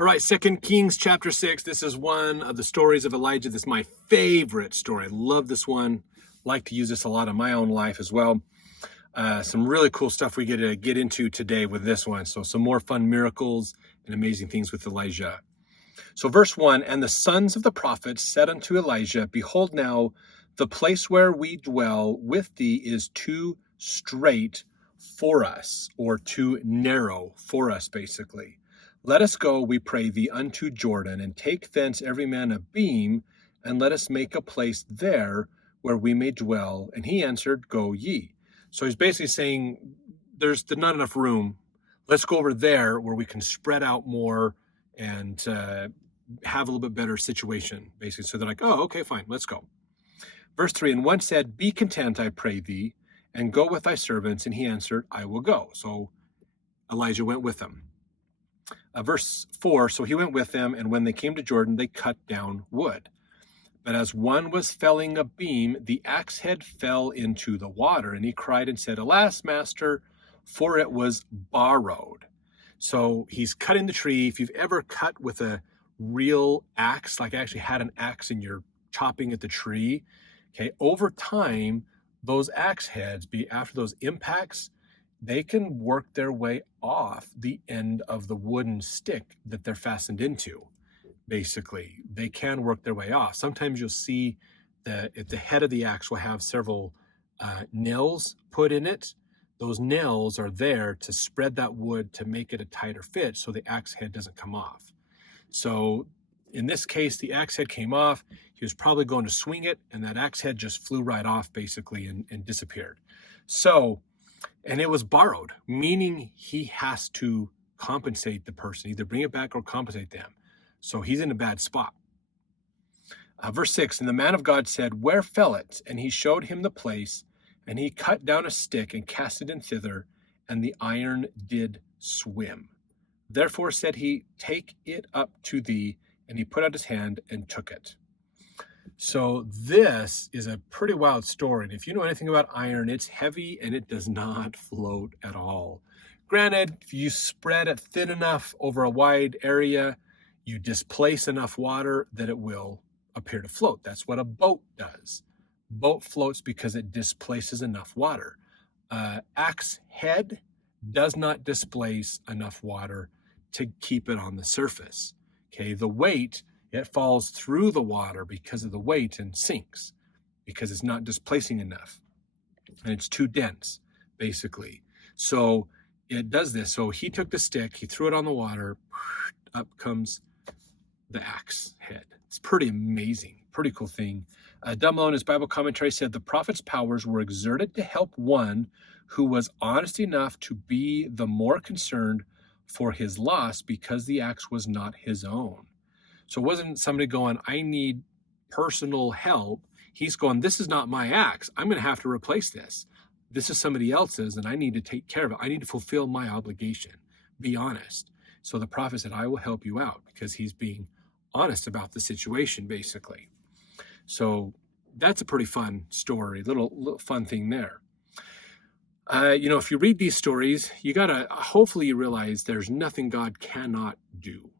All right, 2 Kings chapter 6. This is one of the stories of Elijah. This is my favorite story. I love this one. Like to use this a lot in my own life as well. Some really cool stuff we get to get into today with this one. So some more fun miracles and amazing things with Elijah. So verse 1, and the sons of the prophets said unto Elijah, behold now, the place where we dwell with thee is too strait for us, or too narrow for us, basically. Let us go, we pray thee, unto Jordan, and take thence every man a beam, and let us make a place there where we may dwell. And he answered, go ye. So he's basically saying, there's not enough room. Let's go over there where we can spread out more and have a little bit better situation, basically. So they're like, oh, okay, fine, let's go. Verse 3, and one said, be content, I pray thee, and go with thy servants. And he answered, I will go. So Elijah went with them. Verse 4, so he went with them, and when they came to Jordan, they cut down wood. But as one was felling a beam, the axe head fell into the water, and he cried and said, alas, master, for it was borrowed. So he's cutting the tree. If you've ever cut with a real axe, like I actually had an axe and you're chopping at the tree, okay, over time, those axe heads, after those impacts, they can work their way off the end of the wooden stick that they're fastened into. Basically, they can work their way off. Sometimes you'll see that at the head of the axe will have several nails put in it. Those nails are there to spread that wood to make it a tighter fit so the axe head doesn't come off. So in this case, the axe head came off. He was probably going to swing it, and that axe head just flew right off, basically, and disappeared. So, and it was borrowed, meaning he has to compensate the person, either bring it back or compensate them. So he's in a bad spot. Verse 6, and the man of God said, where fell it? And he showed him the place, and he cut down a stick and cast it in thither, and the iron did swim. Therefore said he, take it up to thee. And he put out his hand and took it. So this is a pretty wild story. And if you know anything about iron, it's heavy and it does not float at all. Granted, if you spread it thin enough over a wide area, you displace enough water that it will appear to float. That's what a boat does. Boat floats because it displaces enough water. Axe head does not displace enough water to keep it on the surface. Okay, the weight, it falls through the water because of the weight and sinks because it's not displacing enough and it's too dense, basically. So it does this. So he took the stick, he threw it on the water, up comes the axe head. It's pretty amazing, pretty cool thing. Dummelow in his Bible commentary said the prophet's powers were exerted to help one who was honest enough to be the more concerned for his loss because the axe was not his own. So it wasn't somebody going, I need personal help. He's going, this is not my axe. I'm going to have to replace this. This is somebody else's, and I need to take care of it. I need to fulfill my obligation. Be honest. So the prophet said, I will help you out, because he's being honest about the situation, basically. So that's a pretty fun story, little fun thing there. If you read these stories, hopefully you realize there's nothing God cannot do.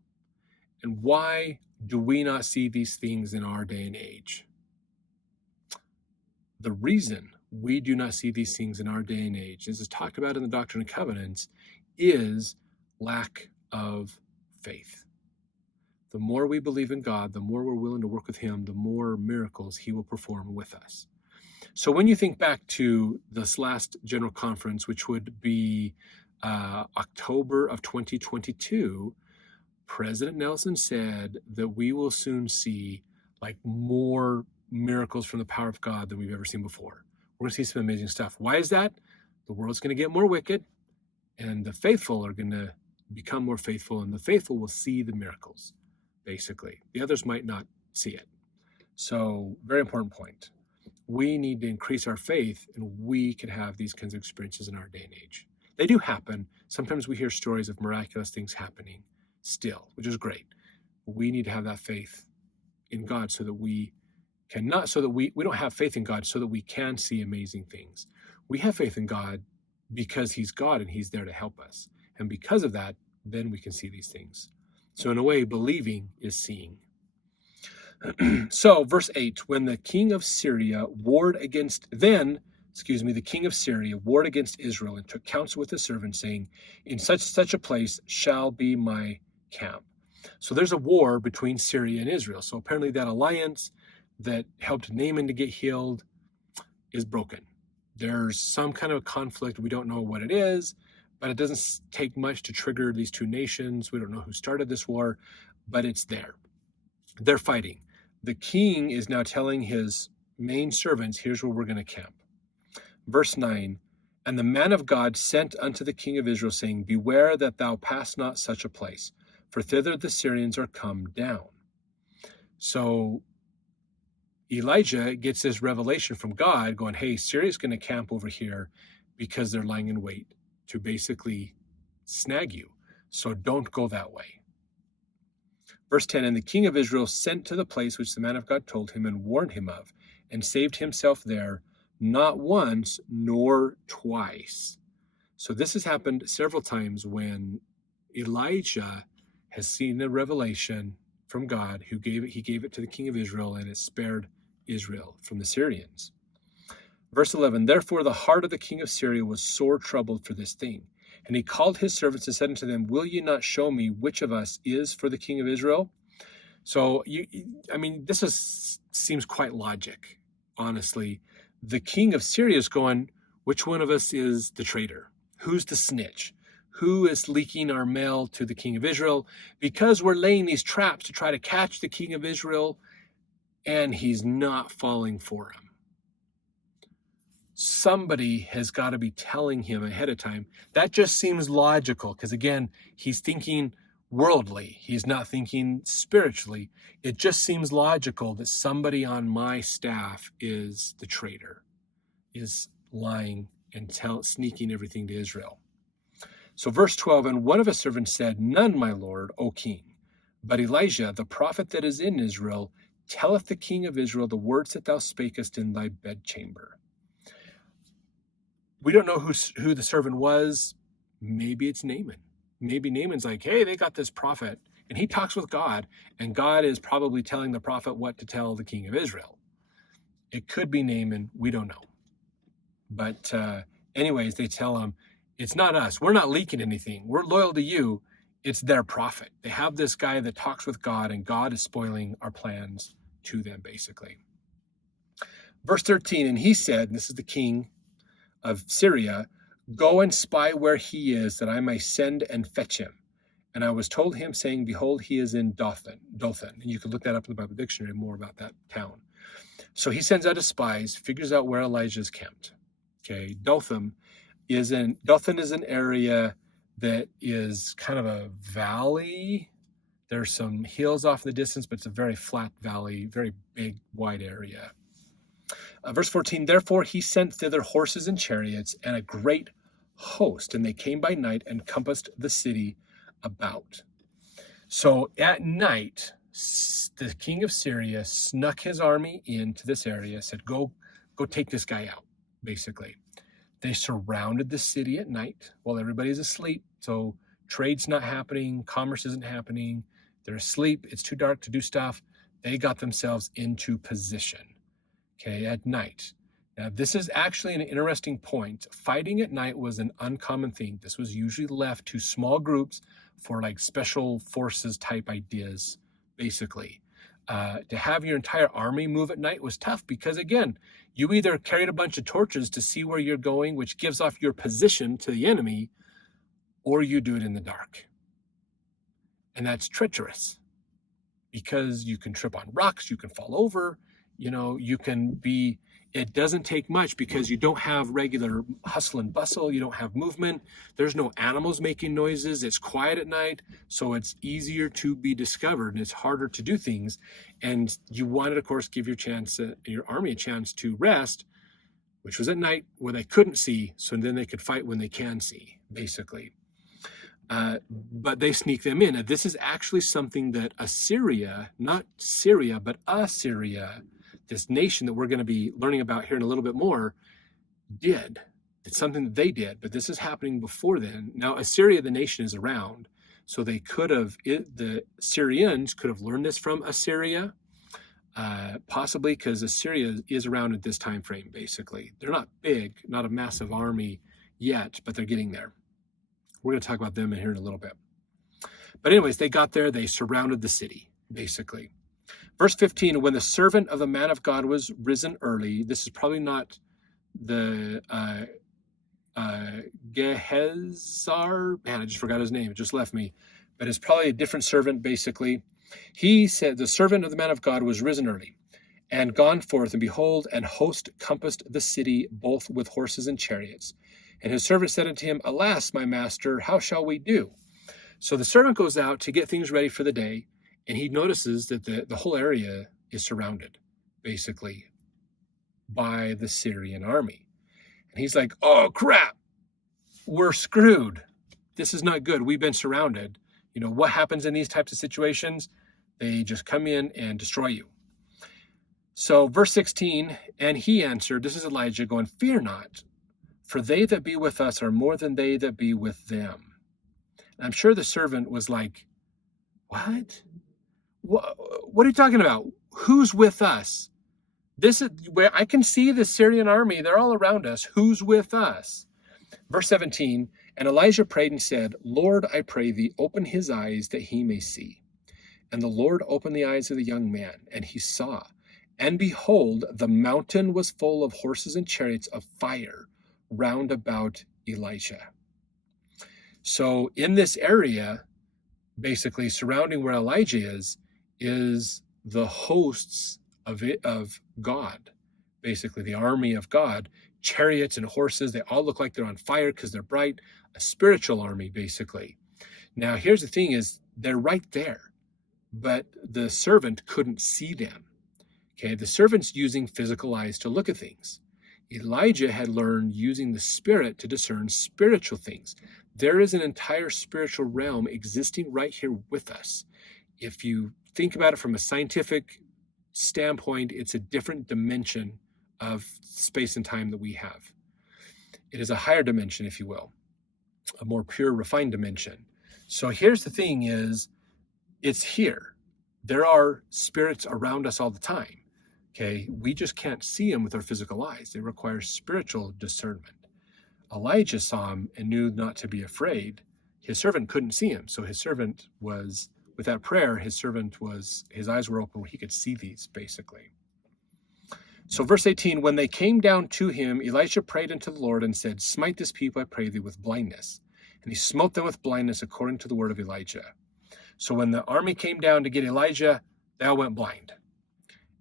And why do we not see these things in our day and age? The reason we do not see these things in our day and age, as is talked about in the Doctrine and Covenants, is lack of faith. The more we believe in God, the more we're willing to work with him, the more miracles he will perform with us. So when you think back to this last General Conference, which would be October of 2022, President Nelson said that we will soon see like more miracles from the power of God than we've ever seen before. We're going to see some amazing stuff. Why is that? The world's going to get more wicked, and the faithful are going to become more faithful, and the faithful will see the miracles, basically. The others might not see it. So, very important point. We need to increase our faith, and we can have these kinds of experiences in our day and age. They do happen. Sometimes we hear stories of miraculous things happening still, which is great. We need to have that faith in God so that we don't have faith in God so that we can see amazing things. We have faith in God because he's God and he's there to help us. And because of that, then we can see these things. So in a way, believing is seeing. So verse 8, when the king of Syria warred against, the king of Syria warred against Israel and took counsel with his servants, saying, in such a place shall be my camp. So there's a war between Syria and Israel. So apparently that alliance that helped Naaman to get healed is broken. There's some kind of conflict. We don't know what it is, but it doesn't take much to trigger these two nations. We don't know who started this war, but it's there. They're fighting. The king is now telling his main servants, here's where we're going to camp. Verse 9, and the man of God sent unto the king of Israel, saying, beware that thou pass not such a place, for thither the Syrians are come down. So Elijah gets this revelation from God going, hey, Syria's going to camp over here because they're lying in wait to basically snag you. So don't go that way. Verse 10, and the king of Israel sent to the place which the man of God told him and warned him of, and saved himself there, not once nor twice. So this has happened several times when Elijah has seen a revelation from God, he gave it to the king of Israel, and it spared Israel from the Syrians. Verse 11, therefore the heart of the king of Syria was sore troubled for this thing. And he called his servants and said unto them, will ye not show me which of us is for the king of Israel? So, this seems quite logic, honestly. The king of Syria is going, which one of us is the traitor? Who's the snitch? Who is leaking our mail to the king of Israel? Because we're laying these traps to try to catch the king of Israel, and he's not falling for him. Somebody has got to be telling him ahead of time. That just seems logical because, again, he's thinking worldly. He's not thinking spiritually. It just seems logical that somebody on my staff is the traitor, is lying and sneaking everything to Israel. So verse 12, and one of his servants said, none, my lord, O king. But Elijah, the prophet that is in Israel, telleth the king of Israel the words that thou spakest in thy bedchamber. We don't know who the servant was. Maybe it's Naaman. Maybe Naaman's like, hey, they got this prophet, and he talks with God, and God is probably telling the prophet what to tell the king of Israel. It could be Naaman. We don't know. But anyways, they tell him, it's not us. We're not leaking anything. We're loyal to you. It's their prophet. They have this guy that talks with God, and God is spoiling our plans to them, basically. Verse 13, and he said, and this is the king of Syria, go and spy where he is, that I may send and fetch him. And I was told him, saying, behold, he is in Dothan. And you can look that up in the Bible dictionary, more about that town. So he sends out his spies, figures out where Elijah is camped. Okay, Dothan is an area that is kind of a valley. There's some hills off in the distance, but it's a very flat valley, very big, wide area. Verse 14, therefore he sent thither horses and chariots and a great host, and they came by night and compassed the city about. So at night, the king of Syria snuck his army into this area, said, go take this guy out, basically. They surrounded the city at night while everybody's asleep. So trade's not happening, commerce isn't happening. They're asleep, it's too dark to do stuff. They got themselves into position. Okay, at night. Now, this is actually an interesting point. Fighting at night was an uncommon thing. This was usually left to small groups for like special forces type ideas, basically. To have your entire army move at night was tough because, again, you either carried a bunch of torches to see where you're going, which gives off your position to the enemy, or you do it in the dark. And that's treacherous because you can trip on rocks, you can fall over, it doesn't take much because you don't have regular hustle and bustle. You don't have movement. There's no animals making noises. It's quiet at night. So it's easier to be discovered and it's harder to do things. And you wanted, of course, give your army a chance to rest, which was at night where they couldn't see. So then they could fight when they can see, basically. But they sneak them in. And this is actually something that Assyria, not Syria, but Assyria, this nation that we're going to be learning about here in a little bit more, did. It's something that they did, but this is happening before then. Now, Assyria, the nation, is around. So they could have, the Syrians could have learned this from Assyria, possibly because Assyria is around at this time frame, basically. They're not big, not a massive army yet, but they're getting there. We're going to talk about them in here in a little bit. But anyways, they got there, they surrounded the city, basically. Verse 15, when the servant of the man of God was risen early, this is probably not the Gehazi, man, I just forgot his name, it just left me, but it's probably a different servant, basically. He said, the servant of the man of God was risen early, and gone forth, and behold, an host compassed the city, both with horses and chariots. And his servant said unto him, alas, my master, how shall we do? So the servant goes out to get things ready for the day, and he notices that the whole area is surrounded, basically, by the Syrian army. And he's like, oh, crap, we're screwed. This is not good. We've been surrounded. You know, what happens in these types of situations? They just come in and destroy you. So verse 16, and he answered, this is Elijah going, fear not, for they that be with us are more than they that be with them. And I'm sure the servant was like, what? What are you talking about? Who's with us? This is where I can see the Syrian army. They're all around us. Who's with us? Verse 17, and Elijah prayed and said, Lord, I pray thee, open his eyes that he may see. And the Lord opened the eyes of the young man, and he saw. And behold, the mountain was full of horses and chariots of fire round about Elisha. So in this area, basically surrounding where Elijah is the hosts of God, basically the army of God, chariots and horses. They all look like they're on fire because they're bright, a spiritual army, basically. Now, here's the thing is they're right there, but the servant couldn't see them. Okay, the servant's using physical eyes to look at things. Elijah had learned using the spirit to discern spiritual things. There is an entire spiritual realm existing right here with us. If you think about it from a scientific standpoint, it's a different dimension of space and time that we have. It is a higher dimension, if you will, a more pure, refined dimension. So here's the thing is, it's here. There are spirits around us all the time. Okay, we just can't see them with our physical eyes. They require spiritual discernment. Elijah saw him and knew not to be afraid. His servant couldn't see him, so his servant was, with that prayer, his eyes were open where he could see these, basically. So verse 18, when they came down to him, Elisha prayed unto the Lord and said, smite this people, I pray thee, with blindness. And he smote them with blindness according to the word of Elijah. So when the army came down to get Elijah, they all went blind.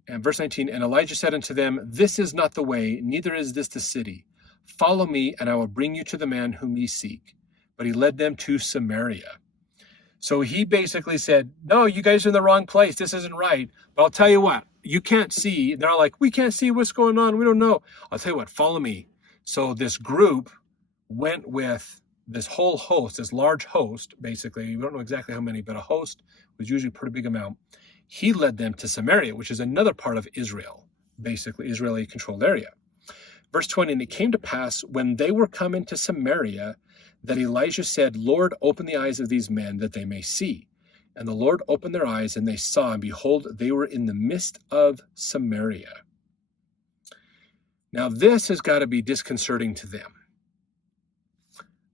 And verse 19, and Elijah said unto them, this is not the way, neither is this the city. Follow me, and I will bring you to the man whom ye seek. But he led them to Samaria. So he basically said, no, you guys are in the wrong place. This isn't right. But I'll tell you what, you can't see. They're all like, we can't see what's going on. We don't know. I'll tell you what, follow me. So this group went with this whole host, this large host, basically. We don't know exactly how many, but a host was usually a pretty big amount. He led them to Samaria, which is another part of Israel, basically Israeli-controlled area. Verse 20, and it came to pass when they were come into Samaria that Elijah said, Lord, open the eyes of these men that they may see. And the Lord opened their eyes, and they saw, and behold, they were in the midst of Samaria. Now this has got to be disconcerting to them.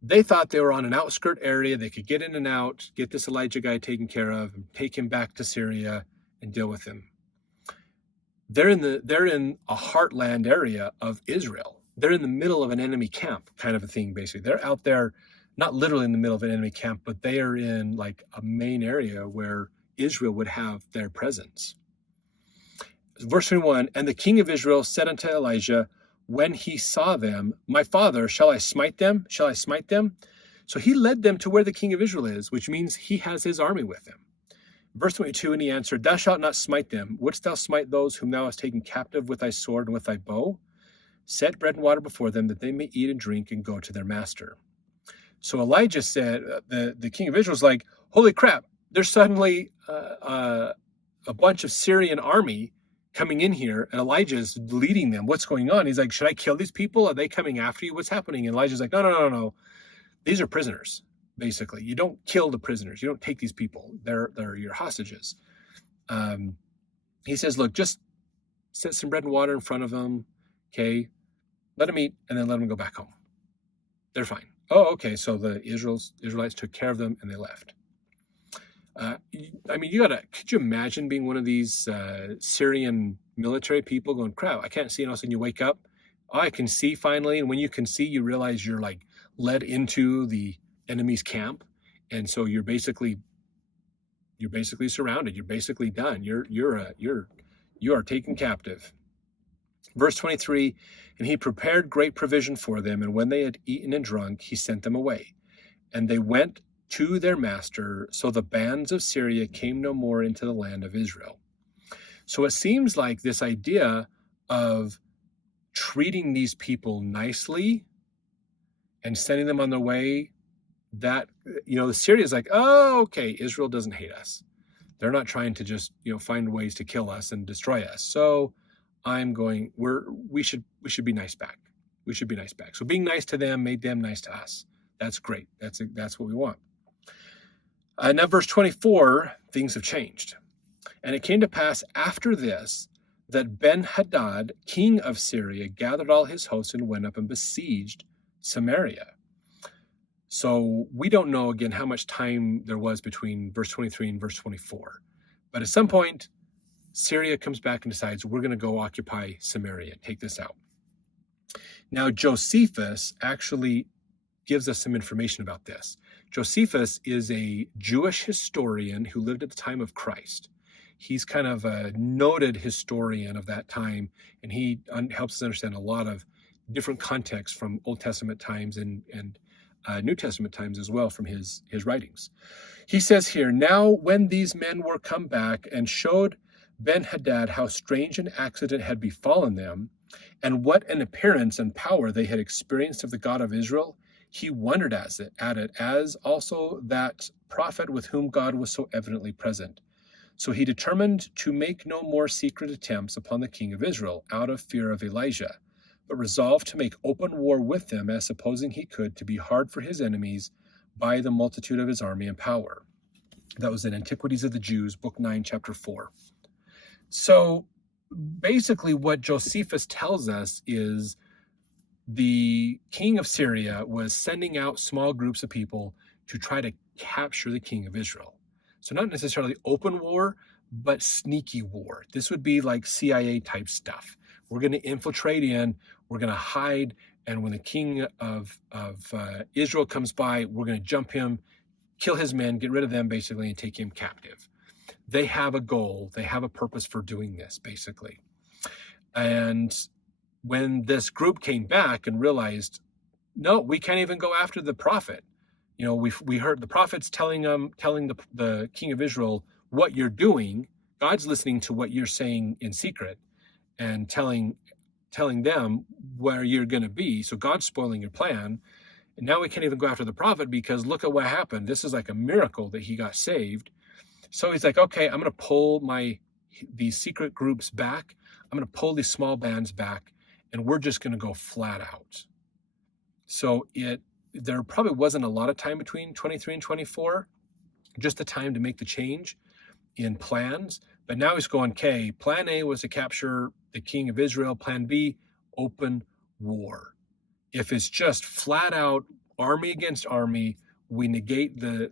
They thought they were on an outskirt area. They could get in and out, get this Elijah guy taken care of, and take him back to Syria and deal with him. They're in a heartland area of Israel. They're in the middle of an enemy camp, kind of a thing, basically. They're out there, not literally in the middle of an enemy camp, but they are in like a main area where Israel would have their presence. Verse 21, and the king of Israel said unto Elijah, when he saw them, my father, shall I smite them? Shall I smite them? So he led them to where the king of Israel is, which means he has his army with him. Verse 22, and he answered, thou shalt not smite them. Wouldst thou smite those whom thou hast taken captive with thy sword and with thy bow? Set bread and water before them, that they may eat and drink and go to their master. So Elijah said, the king of Israel was like, holy crap, there's suddenly a bunch of Syrian army coming in here, and Elijah's leading them. What's going on? He's like, should I kill these people? Are they coming after you? What's happening? And Elijah's like, no. These are prisoners. basically. You don't kill the prisoners. You don't take these people. They're your hostages. He says, look, just set some bread and water in front of them, okay? Let them eat, and then let them go back home. They're fine. Oh, okay, so the Israelites took care of them, and they left. I mean, could you imagine being one of these Syrian military people going, crap, I can't see, and all of a sudden you wake up, oh, I can see finally, and when you can see, you realize you're like led into the enemy's camp, and so you're basically surrounded. You're basically done. You are taken captive. Verse 23, and he prepared great provision for them, and when they had eaten and drunk, he sent them away. And they went to their master, so the bands of Syria came no more into the land of Israel. So it seems like this idea of treating these people nicely and sending them on their way, that, the Syria is like, oh, okay, Israel doesn't hate us. They're not trying to just, find ways to kill us and destroy us. So we should be nice back. We should be nice back. So being nice to them made them nice to us. That's great. That's what we want. Now verse 24, things have changed. And it came to pass after this that Ben-hadad, king of Syria, gathered all his hosts and went up and besieged Samaria. So we don't know, again, how much time there was between verse 23 and verse 24. But at some point, Syria comes back and decides, we're going to go occupy Samaria, take this out. Now, Josephus actually gives us some information about this. Josephus is a Jewish historian who lived at the time of Christ. He's kind of a noted historian of that time, and he helps us understand a lot of different contexts from Old Testament times and New Testament times as well from his writings. He says here, now when these men were come back and showed Ben-hadad how strange an accident had befallen them, and what an appearance and power they had experienced of the God of Israel, he wondered at it, as also that prophet with whom God was so evidently present. So he determined to make no more secret attempts upon the king of Israel out of fear of Elijah, but resolved to make open war with them, as supposing he could, to be hard for his enemies by the multitude of his army and power. That was in Antiquities of the Jews, book 9, chapter 4. So basically what Josephus tells us is the king of Syria was sending out small groups of people to try to capture the king of Israel. So not necessarily open war, but sneaky war. This would be like CIA type stuff. We're going to infiltrate in, we're going to hide, and when the king of Israel comes by, we're going to jump him, kill his men, get rid of them basically, and take him captive. They have a goal, they have a purpose for doing this basically. And when this group came back and realized, no, we can't even go after the prophet. We heard the prophets telling the king of Israel what you're doing. God's listening to what you're saying in secret and telling them where you're going to be. So God's spoiling your plan. And now we can't even go after the prophet because look at what happened. This is like a miracle that he got saved. So he's like, okay, I'm going to pull these secret groups back. I'm going to pull these small bands back, and we're just going to go flat out. So there probably wasn't a lot of time between 23 and 24, just the time to make the change in plans. But now he's going, okay, plan A was to capture the king of Israel. Plan B, open war. If it's just flat out army against army, we negate the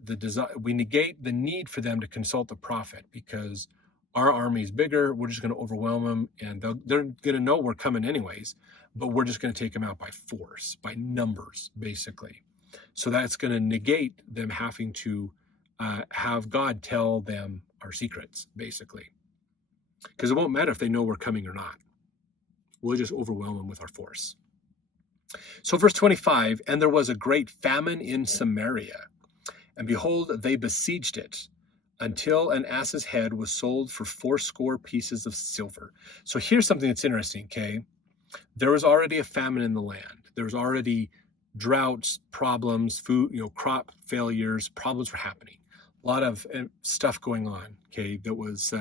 need for them to consult the prophet because our army is bigger. We're just going to overwhelm them, and they're going to know we're coming anyways, but we're just going to take them out by force, by numbers, basically. So that's going to negate them having to have God tell them our secrets, basically. Because it won't matter if they know we're coming or not. We'll just overwhelm them with our force. So verse 25, and there was a great famine in Samaria, and behold, they besieged it, until an ass's head was sold for 80 pieces of silver. So here's something that's interesting, okay? There was already a famine in the land. There was already droughts, problems, food, crop failures, problems were happening. A lot of stuff going on, okay? That was,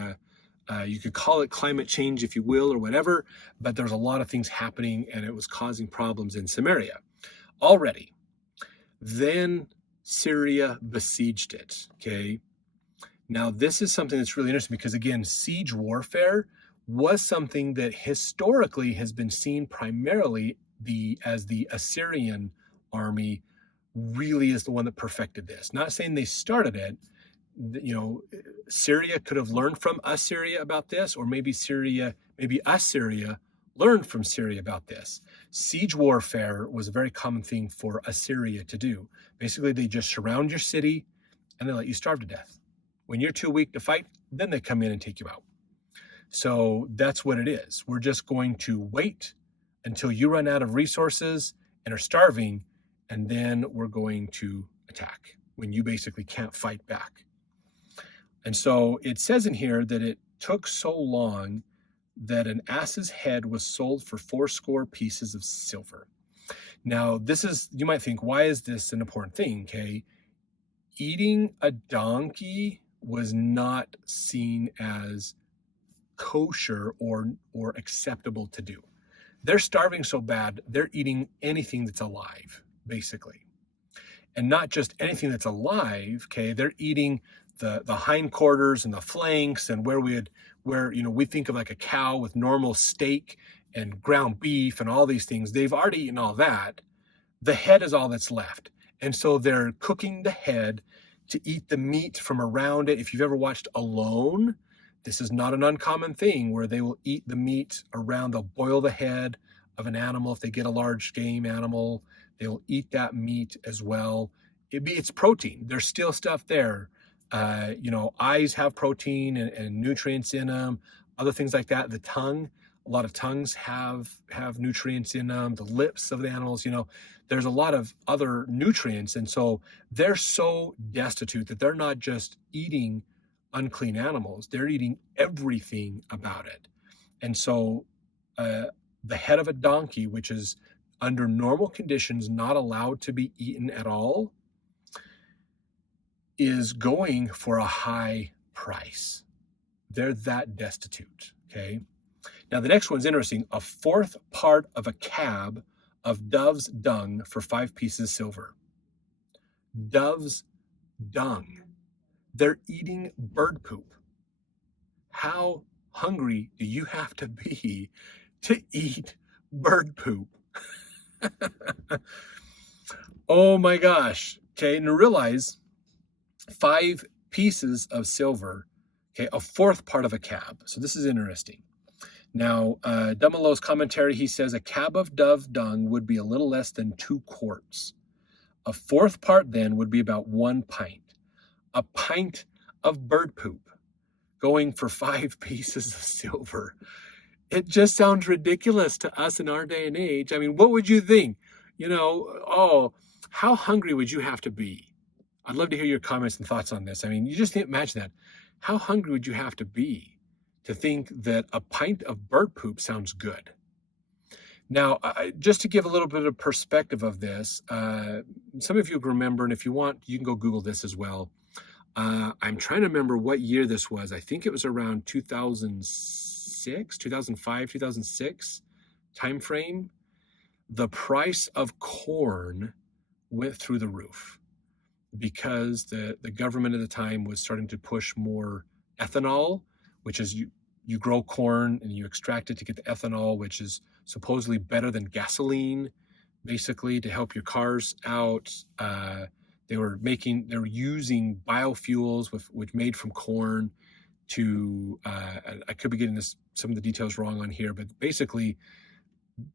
you could call it climate change, if you will, or whatever, but there's a lot of things happening, and it was causing problems in Samaria already. Then Syria besieged it, okay? Now, this is something that's really interesting because, again, siege warfare was something that historically has been seen primarily as the Assyrian army really is the one that perfected this. Not saying they started it. Syria could have learned from Assyria about this, or maybe Assyria learned from Syria about this. Siege warfare was a very common thing for Assyria to do. Basically, they just surround your city and they let you starve to death. When you're too weak to fight, then they come in and take you out. So that's what it is. We're just going to wait until you run out of resources and are starving, and then we're going to attack when you basically can't fight back. And so it says in here that it took so long that an ass's head was sold for 80 pieces of silver. Now, you might think, why is this an important thing? Okay. Eating a donkey was not seen as kosher or acceptable to do. They're starving so bad, they're eating anything that's alive, basically. And not just anything that's alive, okay? They're eating the hindquarters and the flanks, and where we think of like a cow with normal steak and ground beef and all these things. They've already eaten all that. The head is all that's left. And so they're cooking the head to eat the meat from around it. If you've ever watched Alone, this is not an uncommon thing where they will eat the meat around. They'll boil the head of an animal. If they get a large game animal, they'll eat that meat as well. It's protein. There's still stuff there. Eyes have protein and nutrients in them, other things like that. The tongue, a lot of tongues have nutrients in them. The lips of the animals, there's a lot of other nutrients. And so they're so destitute that they're not just eating unclean animals. They're eating everything about it. And so the head of a donkey, which is under normal conditions not allowed to be eaten at all, is going for a high price. They're that destitute, okay? Now, the next one's interesting. 1/4 part of a cab of dove's dung for 5 pieces of silver. Dove's dung. They're eating bird poop. How hungry do you have to be to eat bird poop? Oh my gosh. Okay, and realize 5 pieces of silver, okay, 1/4 part of a cab. So this is interesting. Now, Dummelow's commentary, he says a cab of dove dung would be a little less than 2 quarts. 1/4 part then would be about 1 pint. A pint of bird poop going for 5 pieces of silver. It just sounds ridiculous to us in our day and age. I mean, what would you think? How hungry would you have to be? I'd love to hear your comments and thoughts on this. I mean, you just imagine that. How hungry would you have to be to think that a pint of bird poop sounds good? Now, just to give a little bit of perspective of this, some of you remember, and if you want, you can go Google this as well. I'm trying to remember what year this was. I think it was around 2005, 2006 timeframe. The price of corn went through the roof because the government at the time was starting to push more ethanol, which is you grow corn and you extract it to get the ethanol, which is supposedly better than gasoline, basically, to help your cars out. They were using biofuels which made from corn to, I could be getting some of the details wrong on here, but basically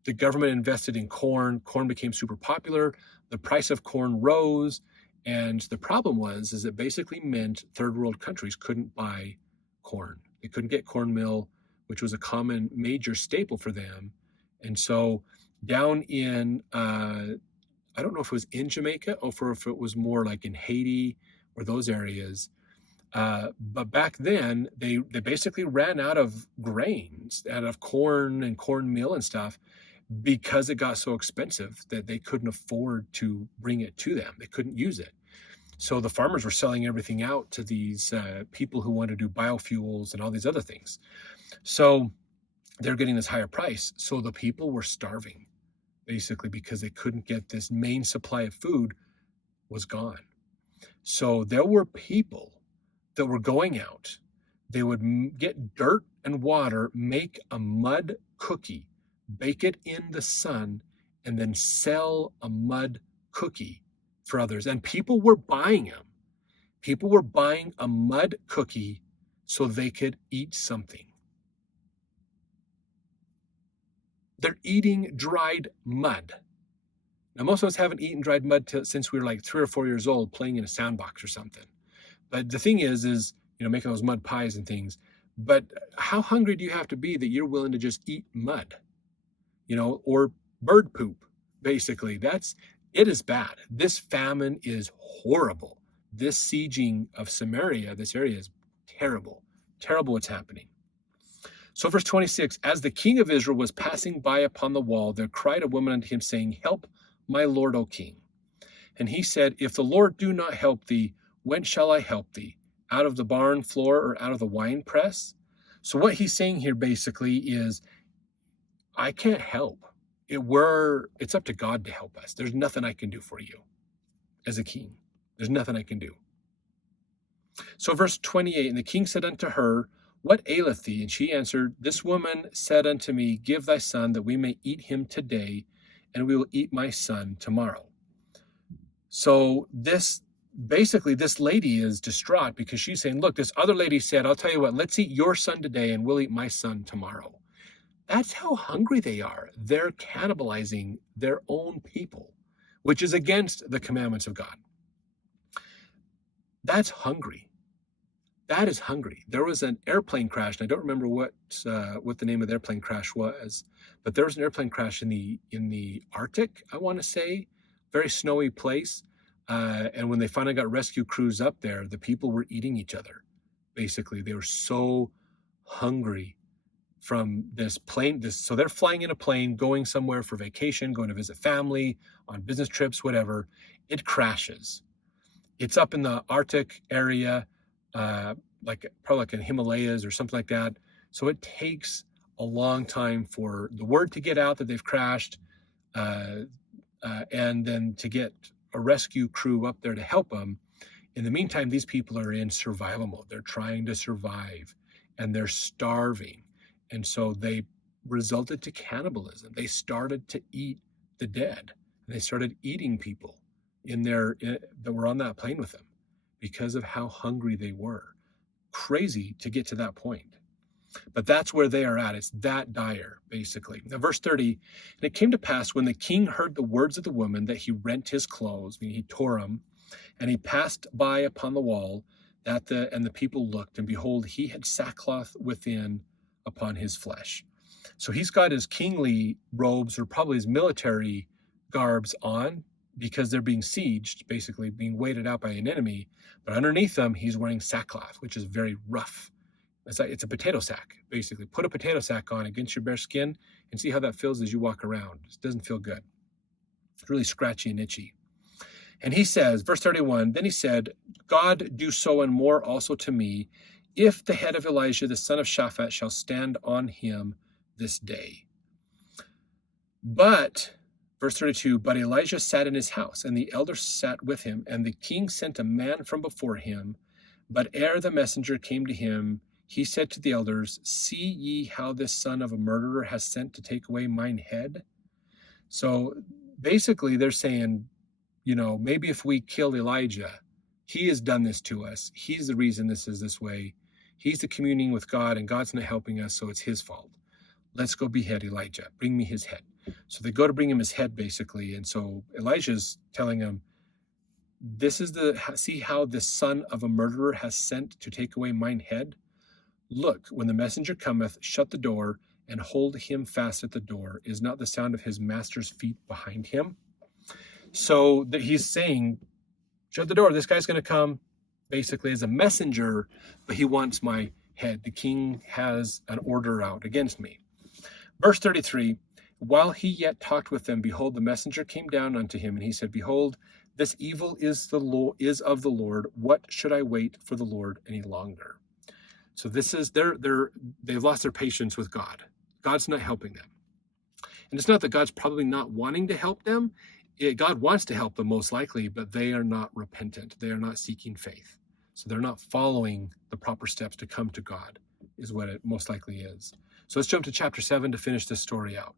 the government invested in corn. Corn became super popular. The price of corn rose. And the problem is it basically meant third world countries couldn't buy corn. They couldn't get cornmeal, which was a common major staple for them. And so down in, I don't know if it was in Jamaica or if it was more like in Haiti or those areas. But back then, they basically ran out of grains, out of corn and cornmeal and stuff, because it got so expensive that they couldn't afford to bring it to them. They couldn't use it. So the farmers were selling everything out to these people who wanted to do biofuels and all these other things. So they're getting this higher price. So the people were starving, basically, because they couldn't get this main supply of food was gone. So there were people that were going out. They would get dirt and water, make a mud cookie, bake it in the sun, and then sell a mud cookie for others. And people were buying them. People were buying a mud cookie so they could eat something. They're eating dried mud. Now, most of us haven't eaten dried mud since we were like 3 or 4 years old playing in a sandbox or something. But the thing is, making those mud pies and things. But how hungry do you have to be that you're willing to just eat mud, or bird poop, basically? It is bad. This famine is horrible. This sieging of Samaria, this area, is terrible. Terrible what's happening. So verse 26, as the king of Israel was passing by upon the wall, there cried a woman unto him, saying, help my lord, O king. And he said, if the Lord do not help thee, whence shall I help thee? Out of the barn floor or out of the wine press? So what he's saying here basically is, I can't help. It's up to God to help us. There's nothing I can do for you as a king. There's nothing I can do. So verse 28, and the king said unto her, what aileth thee? And she answered, this woman said unto me, give thy son that we may eat him today, and we will eat my son tomorrow. So this lady is distraught because she's saying, look, this other lady said, I'll tell you what, let's eat your son today and we'll eat my son tomorrow. That's how hungry they are. They're cannibalizing their own people, which is against the commandments of God. That's hungry. That is hungry. There was an airplane crash, and I don't remember what the name of the airplane crash was, but there was an airplane crash in the Arctic, I want to say, very snowy place. And when they finally got rescue crews up there, the people were eating each other. Basically, they were so hungry from this plane. So they're flying in a plane, going somewhere for vacation, going to visit family, on business trips, whatever. It crashes. It's up in the Arctic area, probably like in Himalayas or something like that. So it takes a long time for the word to get out that they've crashed, and then to get a rescue crew up there to help them. In the meantime, these people are in survival mode. They're trying to survive, and they're starving. And so they resulted to cannibalism. They started to eat the dead. They started eating people that were on that plane with them because of how hungry they were. Crazy to get to that point. But that's where they are at. It's that dire, basically. Now, verse 30, and it came to pass when the king heard the words of the woman that he rent his clothes, meaning he tore them, and he passed by upon the wall, and the people looked, and behold, he had sackcloth within upon his flesh. So he's got his kingly robes, or probably his military garbs on, because they're being sieged, basically being waited out by an enemy. But underneath them, he's wearing sackcloth, which is very rough. It's a potato sack, basically. Put a potato sack on against your bare skin and see how that feels as you walk around. It doesn't feel good. It's really scratchy and itchy. And he says, verse 31, then he said, God do so and more also to me, if the head of Elisha, the son of Shaphat, shall stand on him this day. But, verse 32, but Elijah sat in his house, and the elders sat with him, and the king sent a man from before him. But ere the messenger came to him, he said to the elders, see ye how this son of a murderer has sent to take away mine head? So basically they're saying, maybe if we kill Elijah, he has done this to us. He's the reason this is this way. He's the communing with God, and God's not helping us, so it's his fault. Let's go behead Elijah. Bring me his head. So they go to bring him his head, basically. And so Elijah's telling him, see how the son of a murderer has sent to take away mine head? Look, when the messenger cometh, shut the door, and hold him fast at the door. Is not the sound of his master's feet behind him? So that he's saying, shut the door. This guy's going to come, basically, as a messenger, but he wants my head. The king has an order out against me. Verse 33, while he yet talked with them, behold, the messenger came down unto him, and he said, behold, this evil is of the Lord. What should I wait for the Lord any longer? So this is they've lost their patience with God. God's not helping them. And it's not that God's probably not wanting to help them. God wants to help them most likely, but they are not repentant. They are not seeking faith. So they're not following the proper steps to come to God, is what it most likely is. So let's jump to chapter 7 to finish this story out.